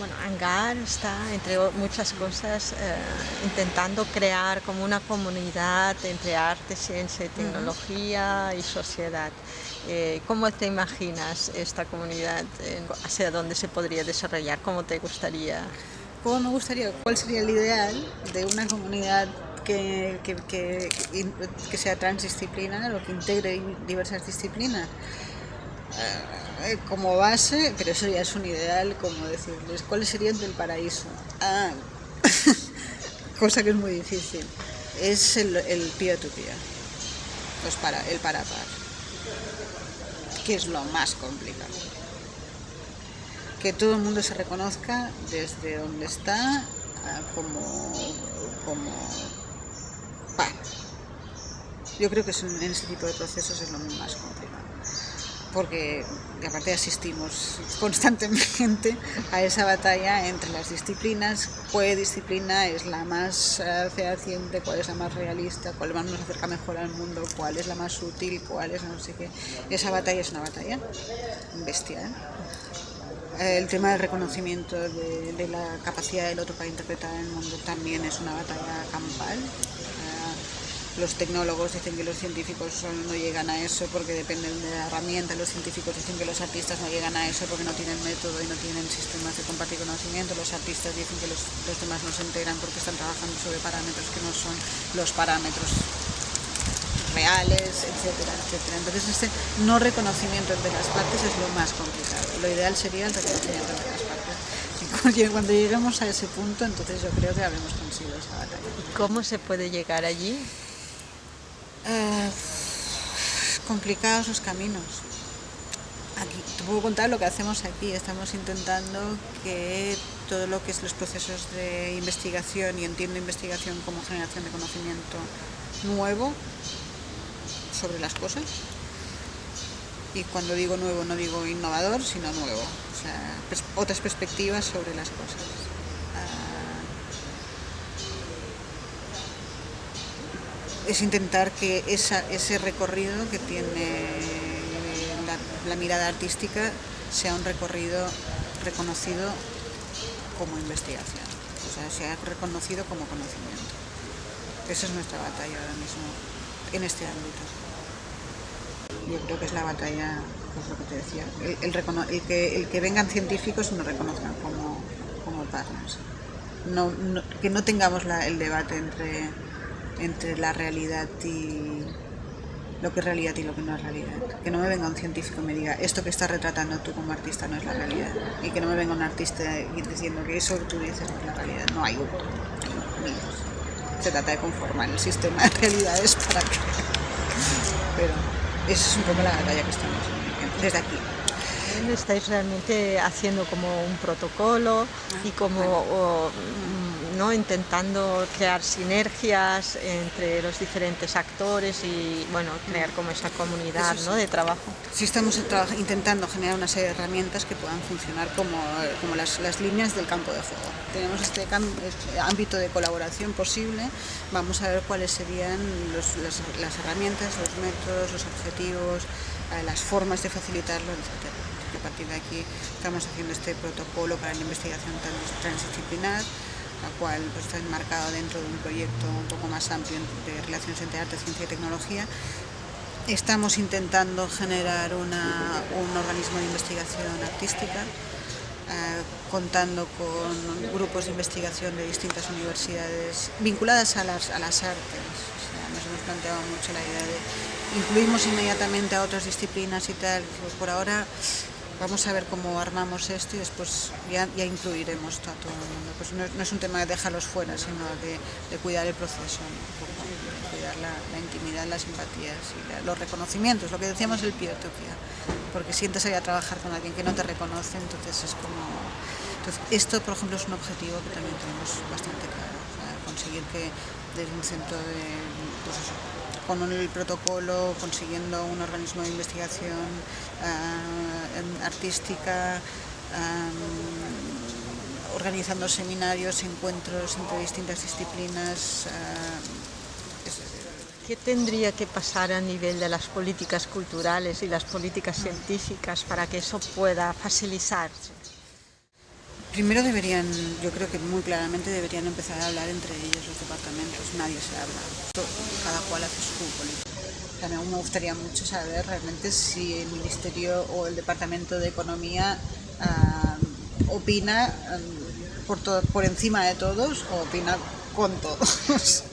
Bueno, Hangar está, entre muchas cosas, intentando crear como una comunidad entre arte, ciencia y tecnología y sociedad. ¿Cómo te imaginas esta comunidad? ¿Hacia dónde se podría desarrollar? ¿Cómo te gustaría? ¿Cómo me gustaría? ¿Cuál sería el ideal de una comunidad que sea transdisciplinar o que integre diversas disciplinas? Como base, pero eso ya es un ideal, como decirles, ¿cuáles serían del paraíso? Ah, cosa que es muy difícil. Es el peer-to-peer, el para par, que es lo más complicado. Que todo el mundo se reconozca desde donde está como par. Yo creo que en este tipo de procesos es lo más complicado. Porque aparte asistimos constantemente a esa batalla entre las disciplinas, cuál disciplina es la más fehaciente, cuál es la más realista, cuál nos acerca mejor al mundo, cuál es la más útil, cuál es no sé qué. Esa batalla es una batalla bestial. El tema del reconocimiento de la capacidad del otro para interpretar el mundo también es una batalla campal. Los tecnólogos dicen que los científicos no llegan a eso porque dependen de la herramienta. Los científicos dicen que los artistas no llegan a eso porque no tienen método y no tienen sistemas de compartir conocimiento. Los artistas dicen que los demás no se enteran porque están trabajando sobre parámetros que no son los parámetros reales, etcétera, etcétera. Entonces este no reconocimiento entre las partes es lo más complicado. Lo ideal sería el reconocimiento entre las partes. Y cuando lleguemos a ese punto, entonces yo creo que habremos conseguido esa batalla. ¿Y cómo se puede llegar allí? Complicados los caminos. Aquí te puedo contar lo que hacemos aquí. Estamos intentando que todo lo que es los procesos de investigación, y entiendo investigación como generación de conocimiento nuevo sobre las cosas. Y cuando digo nuevo no digo innovador, sino nuevo. O sea, otras perspectivas sobre las cosas. Es intentar que ese recorrido que tiene la mirada artística sea un recorrido reconocido como investigación, o sea, sea reconocido como conocimiento. Esa es nuestra batalla ahora mismo en este ámbito. Yo creo que es la batalla, pues lo que te decía, el que vengan científicos y nos reconozcan como partners. Que no tengamos el debate entre la realidad y lo que es realidad y lo que no es realidad. Que no me venga un científico y me diga esto que estás retratando tú como artista no es la realidad. Y que no me venga un artista diciendo que eso que tú dices no es la realidad. No hay uno. Se trata de conformar el sistema de realidades para que... Pero esa es un poco la batalla que estamos desde aquí. Estáis realmente haciendo como un protocolo y como ¿no? Intentando crear sinergias entre los diferentes actores y bueno, crear como esa comunidad, ¿no? de trabajo. Sí, estamos intentando generar una serie de herramientas que puedan funcionar como las líneas del campo de juego. Tenemos este ámbito de colaboración posible. Vamos a ver cuáles serían las herramientas, los métodos, los objetivos, las formas de facilitarlo, etc. A partir de aquí estamos haciendo este protocolo para la investigación transdisciplinar, la cual pues, está enmarcado dentro de un proyecto un poco más amplio de relaciones entre arte, ciencia y tecnología. Estamos intentando generar un organismo de investigación artística, contando con grupos de investigación de distintas universidades vinculadas a las artes. O sea, nos hemos planteado mucho la idea de incluimos inmediatamente a otras disciplinas y tal. Por ahora vamos a ver cómo armamos esto y después ya incluiremos a todo el mundo. Pues no es un tema de dejarlos fuera, sino de cuidar el proceso, ¿no? De cuidar la intimidad, las simpatías y los reconocimientos, lo que decíamos del peer-to-peer. Porque sientes ahí a trabajar con alguien que no te reconoce, entonces es como... Entonces, esto, por ejemplo, es un objetivo que también tenemos bastante claro. O sea, conseguir que desde un centro de... Pues eso, con el protocolo, consiguiendo un organismo de investigación artística, organizando seminarios, encuentros entre distintas disciplinas. ¿Qué tendría que pasar a nivel de las políticas culturales y las políticas científicas para que eso pueda facilitarse? Primero yo creo que muy claramente deberían empezar a hablar entre ellos los departamentos, nadie se habla, cada cual hace su política. También me gustaría mucho saber realmente si el Ministerio o el Departamento de Economía opina por encima de todos o opina con todos.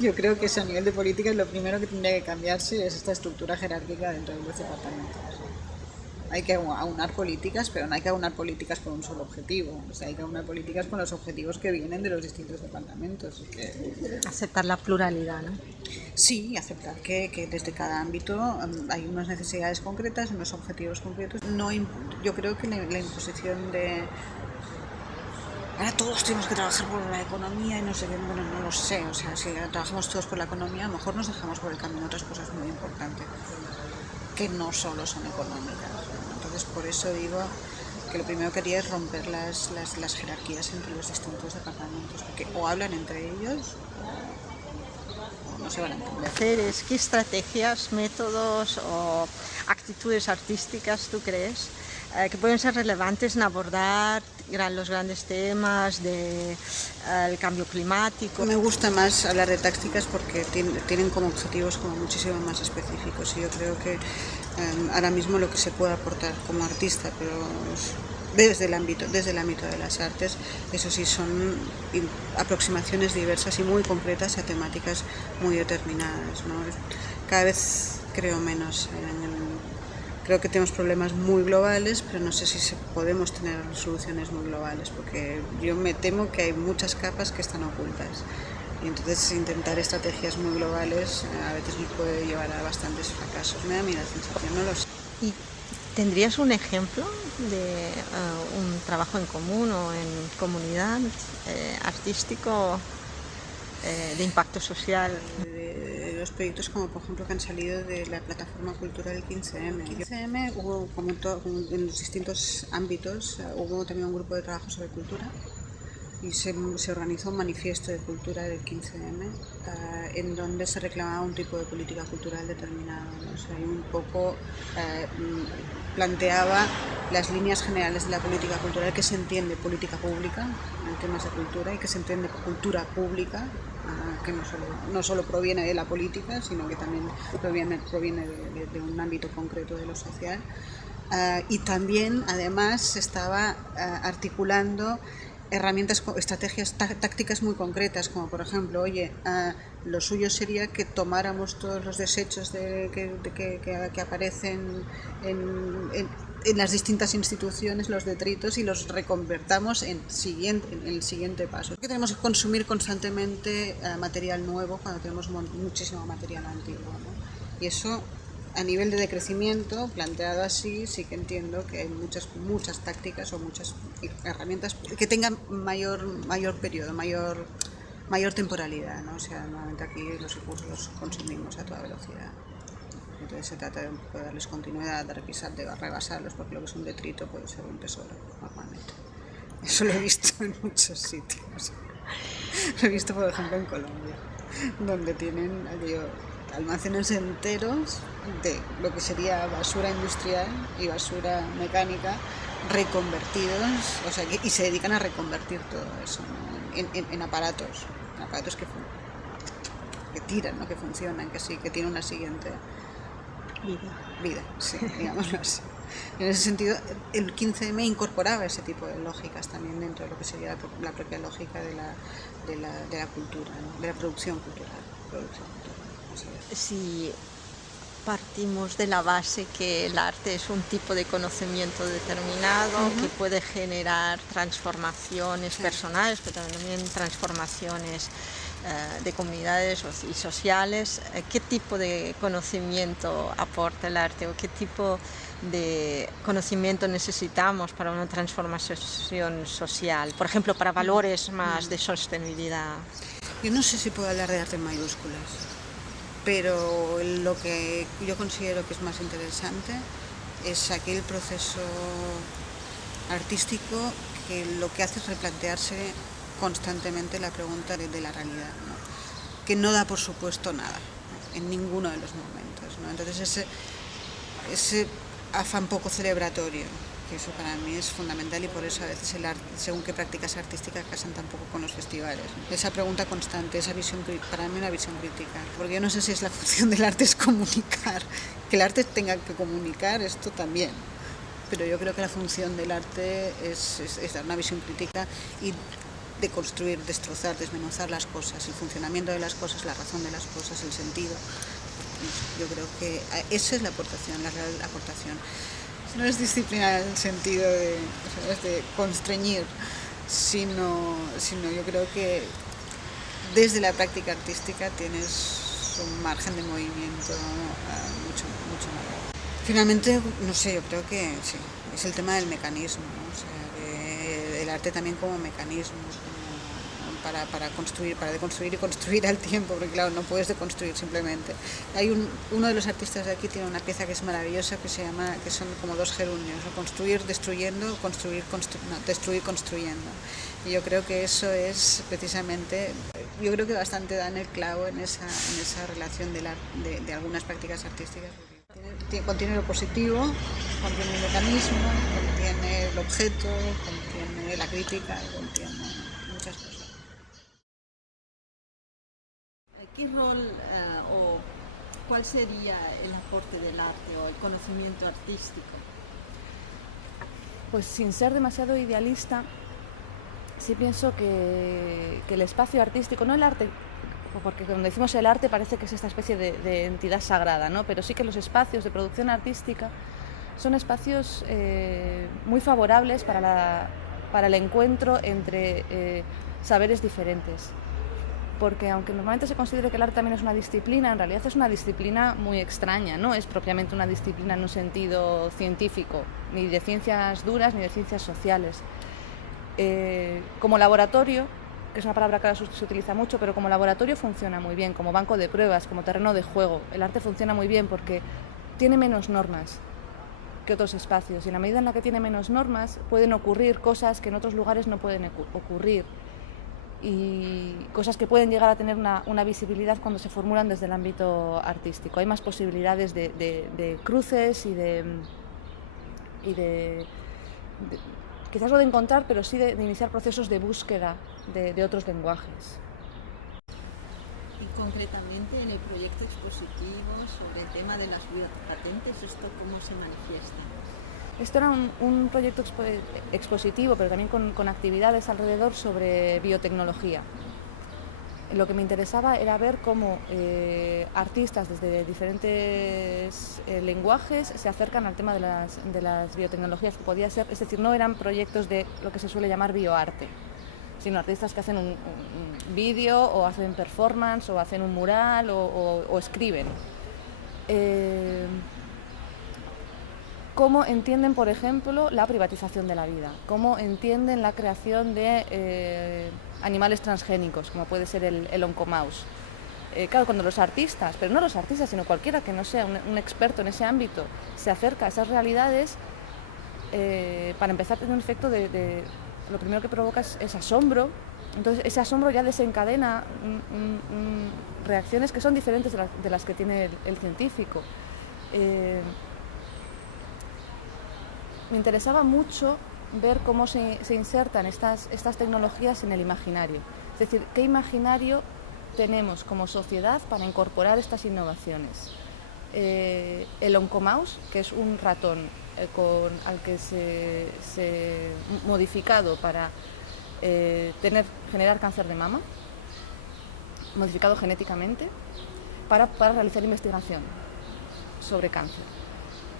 Yo creo que eso a nivel de política es lo primero que tendría que cambiarse, es esta estructura jerárquica dentro de los departamentos. Hay que aunar políticas, pero no hay que aunar políticas con un solo objetivo. O sea, hay que aunar políticas con los objetivos que vienen de los distintos departamentos. Aceptar la pluralidad, ¿no? Sí, aceptar que desde cada ámbito hay unas necesidades concretas, unos objetivos concretos. No, yo creo que la imposición de ahora todos tenemos que trabajar por la economía y no sé qué, bueno, no lo sé, o sea, si trabajamos todos por la economía, a lo mejor nos dejamos por el camino otras cosas muy importantes que no solo son económicas. Entonces, por eso digo que lo primero que haría es romper las jerarquías entre los distintos departamentos, porque o hablan entre ellos o no se van a entender. ¿Qué estrategias, métodos o actitudes artísticas tú crees que pueden ser relevantes en abordar los grandes temas del cambio climático? Me gusta más hablar de tácticas porque tienen como objetivos como muchísimo más específicos y yo creo que ahora mismo lo que se puede aportar como artista, pero desde el ámbito de las artes, eso sí, son aproximaciones diversas y muy concretas a temáticas muy determinadas, ¿no? Cada vez creo menos creo que tenemos problemas muy globales, pero no sé si podemos tener soluciones muy globales, porque yo me temo que hay muchas capas que están ocultas. Y entonces intentar estrategias muy globales a veces nos puede llevar a bastantes fracasos. Me da mi sensación, no lo sé. ¿Y tendrías un ejemplo de un trabajo en común o en comunidad artístico de impacto social? Los proyectos como por ejemplo que han salido de la plataforma cultural 15M. 15M hubo como en los distintos ámbitos, hubo también un grupo de trabajo sobre cultura y se organizó un manifiesto de cultura del 15M en donde se reclamaba un tipo de política cultural determinada, ¿no? O sea, y un poco planteaba las líneas generales de la política cultural, que se entiende política pública en temas de cultura y que se entiende cultura pública, que no solo proviene de la política, sino que también proviene de un ámbito concreto de lo social. Y también, además, se estaba articulando herramientas, estrategias tácticas muy concretas, como por ejemplo, lo suyo sería que tomáramos todos los desechos que aparecen en las distintas instituciones, los detritos, y los reconvertamos en el siguiente paso. Porque tenemos que consumir constantemente material nuevo cuando tenemos muchísimo material antiguo, ¿no? Y eso, a nivel de decrecimiento, planteado así, sí que entiendo que hay muchas tácticas o muchas herramientas que tengan mayor periodo, mayor temporalidad, ¿no? O sea, normalmente aquí los recursos los consumimos a toda velocidad. Entonces se trata de darles continuidad, de rebasarlos, porque lo que es un detrito puede ser un tesoro, normalmente. Eso lo he visto en muchos sitios. Lo he visto, por ejemplo, en Colombia, donde tienen almacenes enteros de lo que sería basura industrial y basura mecánica reconvertidos, o sea, y se dedican a reconvertir todo eso, ¿no? en aparatos que tiran, ¿no? Que funcionan, que tienen una siguiente vida, sí, digámoslo así. En ese sentido, el 15M incorporaba ese tipo de lógicas también dentro de lo que sería la propia lógica de la cultura, ¿no? De la producción cultural. Si partimos de la base que el arte es un tipo de conocimiento determinado, que puede generar transformaciones personales, pero también transformaciones de comunidades y sociales, ¿qué tipo de conocimiento aporta el arte o qué tipo de conocimiento necesitamos para una transformación social? Por ejemplo, para valores más de sostenibilidad. Yo no sé si puedo hablar de arte en mayúsculas, pero lo que yo considero que es más interesante es aquel proceso artístico que lo que hace es replantearse constantemente la pregunta de la realidad, ¿no? Que no da por supuesto nada, ¿no? En ninguno de los momentos, ¿no? Entonces ese afán poco celebratorio que eso para mí es fundamental y por eso a veces el arte, según qué prácticas artísticas, casan tampoco con los festivales. Esa pregunta constante, esa visión, para mí una visión crítica, porque yo no sé si es la función del arte es comunicar, que el arte tenga que comunicar, esto también, pero yo creo que la función del arte es dar una visión crítica y de construir, destrozar, desmenuzar las cosas, el funcionamiento de las cosas, la razón de las cosas, el sentido. Yo creo que esa es la aportación, la real aportación. No es disciplina en el sentido de constreñir, sino yo creo que desde la práctica artística tienes un margen de movimiento mucho mayor. Finalmente, no sé, yo creo que sí, es el tema del mecanismo, ¿no? O sea, el arte también como mecanismo, para construir, para deconstruir y construir al tiempo, porque claro, no puedes deconstruir simplemente. Hay uno de los artistas de aquí tiene una pieza que es maravillosa que se llama, que son como dos gerunios, ¿no? Construir destruyendo, destruir construyendo. Y yo creo que eso es precisamente, yo creo que bastante da en el clavo en esa relación de algunas prácticas artísticas. Contiene lo positivo, contiene el mecanismo, contiene el objeto, contiene la crítica, contiene muchas cosas. ¿Qué rol o cuál sería el aporte del arte o el conocimiento artístico? Pues sin ser demasiado idealista, sí pienso que el espacio artístico, no el arte, porque cuando decimos el arte parece que es esta especie de entidad sagrada, ¿no? Pero sí que los espacios de producción artística son espacios muy favorables para el encuentro entre saberes diferentes. Porque aunque normalmente se considere que el arte también es una disciplina, en realidad es una disciplina muy extraña, no es propiamente una disciplina en un sentido científico, ni de ciencias duras ni de ciencias sociales. Como laboratorio, que es una palabra que ahora se utiliza mucho, pero como laboratorio funciona muy bien, como banco de pruebas, como terreno de juego. El arte funciona muy bien porque tiene menos normas que otros espacios, y en la medida en la que tiene menos normas pueden ocurrir cosas que en otros lugares no pueden ocurrir, y cosas que pueden llegar a tener una visibilidad cuando se formulan desde el ámbito artístico. Hay más posibilidades de cruces y de quizás no de encontrar, pero sí de iniciar procesos de búsqueda de otros lenguajes. Y concretamente en el proyecto expositivo sobre el tema de las biopatentes, ¿esto cómo se manifiesta? Esto era un proyecto expositivo, pero también con actividades alrededor sobre biotecnología. Lo que me interesaba era ver cómo artistas desde diferentes lenguajes se acercan al tema de las biotecnologías, que podía ser, es decir, no eran proyectos de lo que se suele llamar bioarte, sino artistas que hacen un vídeo o hacen performance o hacen un mural o escriben. Cómo entienden, por ejemplo, la privatización de la vida, cómo entienden la creación de animales transgénicos, como puede ser el oncomouse. Claro, cuando los artistas, pero no los artistas, sino cualquiera que no sea un experto en ese ámbito, se acerca a esas realidades, para empezar tiene un efecto lo primero que provoca es asombro. Entonces ese asombro ya desencadena reacciones que son diferentes de las que tiene el científico. Me interesaba mucho ver cómo se insertan estas tecnologías en el imaginario. Es decir, qué imaginario tenemos como sociedad para incorporar estas innovaciones. El oncomouse, que es un ratón al que se modificado para generar cáncer de mama, modificado genéticamente, para realizar investigación sobre cáncer.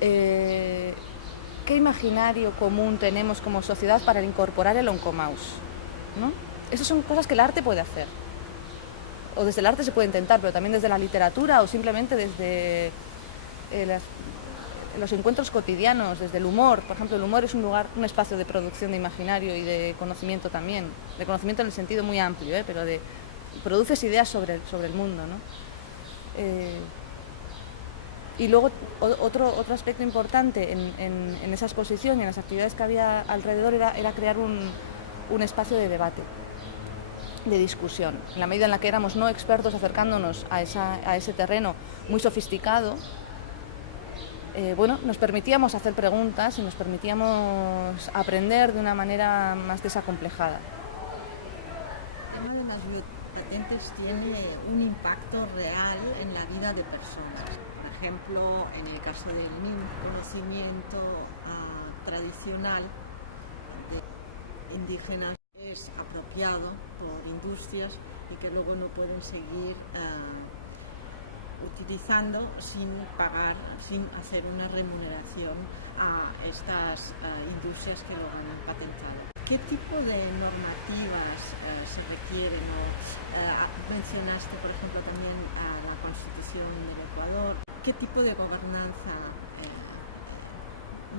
¿Qué imaginario común tenemos como sociedad para incorporar el oncomouse, ¿no? Esas son cosas que el arte puede hacer. O desde el arte se puede intentar, pero también desde la literatura o simplemente desde los encuentros cotidianos, desde el humor. Por ejemplo, el humor es un espacio de producción de imaginario y de conocimiento también. De conocimiento en el sentido muy amplio, pero produces ideas sobre el mundo, ¿no? Y luego otro aspecto importante en esa exposición y en las actividades que había alrededor era crear un espacio de debate, de discusión. En la medida en la que éramos no expertos acercándonos a ese terreno muy sofisticado, bueno, nos permitíamos hacer preguntas y nos permitíamos aprender de una manera más desacomplejada. El tema de las biopatentes tiene un impacto real en la vida de personas. Por ejemplo, en el caso del conocimiento tradicional de indígenas es apropiado por industrias y que luego no pueden seguir utilizando sin pagar, sin hacer una remuneración a estas industrias que lo han patentado. ¿Qué tipo de normativas se requieren? Mencionaste, por ejemplo, también a la Constitución del Ecuador. ¿Qué tipo de gobernanza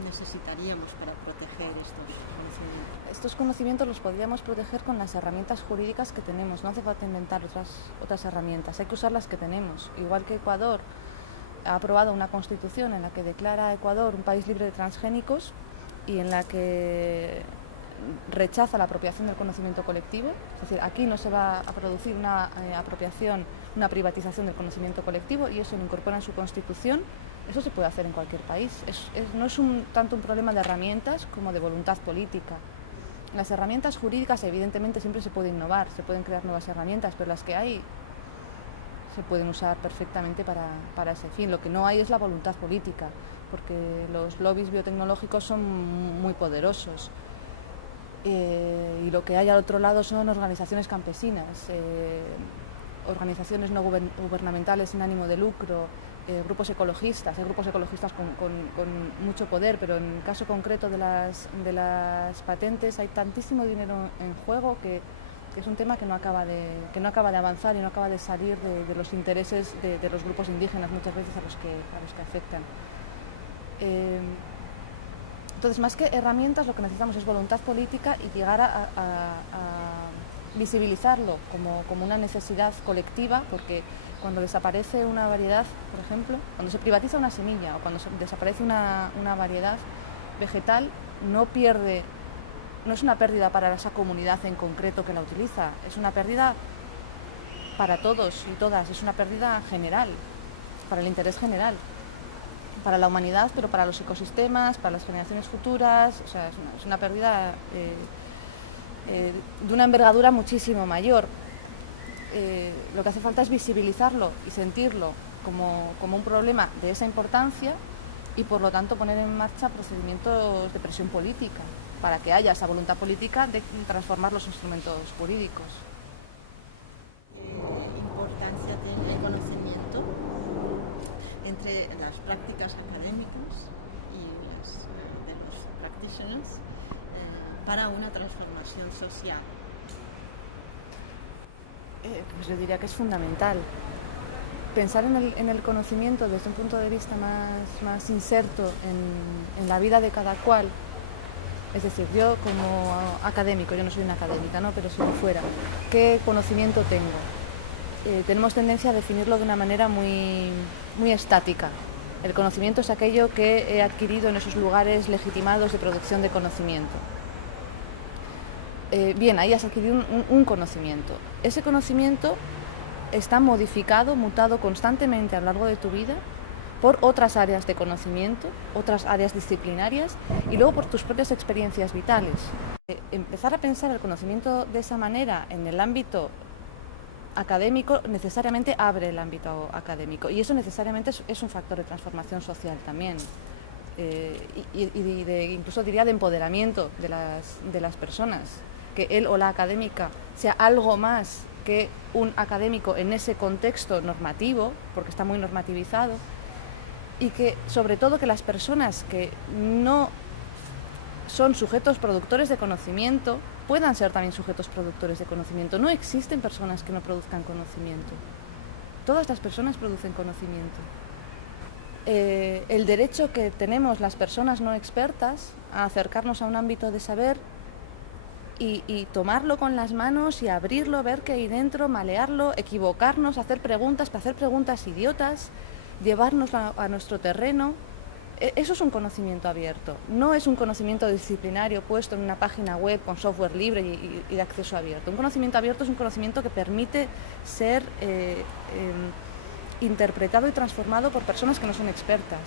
necesitaríamos para proteger estos conocimientos? Estos conocimientos los podríamos proteger con las herramientas jurídicas que tenemos. No hace falta inventar otras herramientas, hay que usar las que tenemos. Igual que Ecuador ha aprobado una constitución en la que declara a Ecuador un país libre de transgénicos y en la que rechaza la apropiación del conocimiento colectivo. Es decir, aquí no se va a producir una apropiación, una privatización del conocimiento colectivo, y eso lo incorpora en su constitución. Eso se puede hacer en cualquier país. No es tanto un problema de herramientas como de voluntad política. Las herramientas jurídicas, evidentemente, siempre se puede innovar, se pueden crear nuevas herramientas, pero las que hay se pueden usar perfectamente para ese fin. Lo que no hay es la voluntad política, porque los lobbies biotecnológicos son muy poderosos. Y lo que hay al otro lado son organizaciones campesinas, organizaciones no gubernamentales sin ánimo de lucro, grupos ecologistas. Hay grupos ecologistas con mucho poder, pero en el caso concreto de las patentes hay tantísimo dinero en juego que es un tema que no acaba de avanzar y no acaba de salir de los intereses de los grupos indígenas muchas veces a los que afectan. Entonces, más que herramientas, lo que necesitamos es voluntad política y llegar a visibilizarlo como una necesidad colectiva, porque cuando desaparece una variedad, por ejemplo, cuando se privatiza una semilla o cuando desaparece una variedad vegetal, no es una pérdida para esa comunidad en concreto que la utiliza, es una pérdida para todos y todas, es una pérdida general, para el interés general, para la humanidad, pero para los ecosistemas, para las generaciones futuras. O sea, es una pérdida de una envergadura muchísimo mayor. Lo que hace falta es visibilizarlo y sentirlo como un problema de esa importancia y, por lo tanto, poner en marcha procedimientos de presión política para que haya esa voluntad política de transformar los instrumentos jurídicos. ¿Qué importancia tiene el conocimiento entre las prácticas académicas y las de los practitioners para una transformación social? Pues yo diría que es fundamental. Pensar en el conocimiento desde un punto de vista más inserto en la vida de cada cual. Es decir, yo como académico, yo no soy una académica, ¿no? Pero si lo fuera, ¿qué conocimiento tengo? Tenemos tendencia a definirlo de una manera muy estática. El conocimiento es aquello que he adquirido en esos lugares legitimados de producción de conocimiento. Bien, ahí has adquirido un conocimiento. Ese conocimiento está modificado, mutado constantemente a lo largo de tu vida por otras áreas de conocimiento, otras áreas disciplinarias y luego por tus propias experiencias vitales. Empezar a pensar el conocimiento de esa manera en el ámbito académico necesariamente abre el ámbito académico, y eso necesariamente es un factor de transformación social también, incluso diría de empoderamiento de las personas, que él o la académica sea algo más que un académico en ese contexto normativo, porque está muy normativizado, y que sobre todo que las personas que no son sujetos productores de conocimiento puedan ser también sujetos productores de conocimiento. No existen personas que no produzcan conocimiento. Todas las personas producen conocimiento. El derecho que tenemos las personas no expertas a acercarnos a un ámbito de saber y tomarlo con las manos y abrirlo, ver qué hay dentro, malearlo, equivocarnos, hacer preguntas idiotas, llevarnos a nuestro terreno. Eso es un conocimiento abierto, no es un conocimiento disciplinario puesto en una página web con software libre y de acceso abierto. Un conocimiento abierto es un conocimiento que permite ser interpretado y transformado por personas que no son expertas.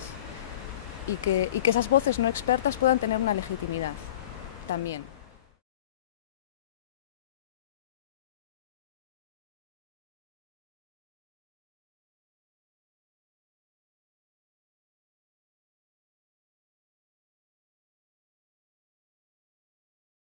y que esas voces no expertas puedan tener una legitimidad también.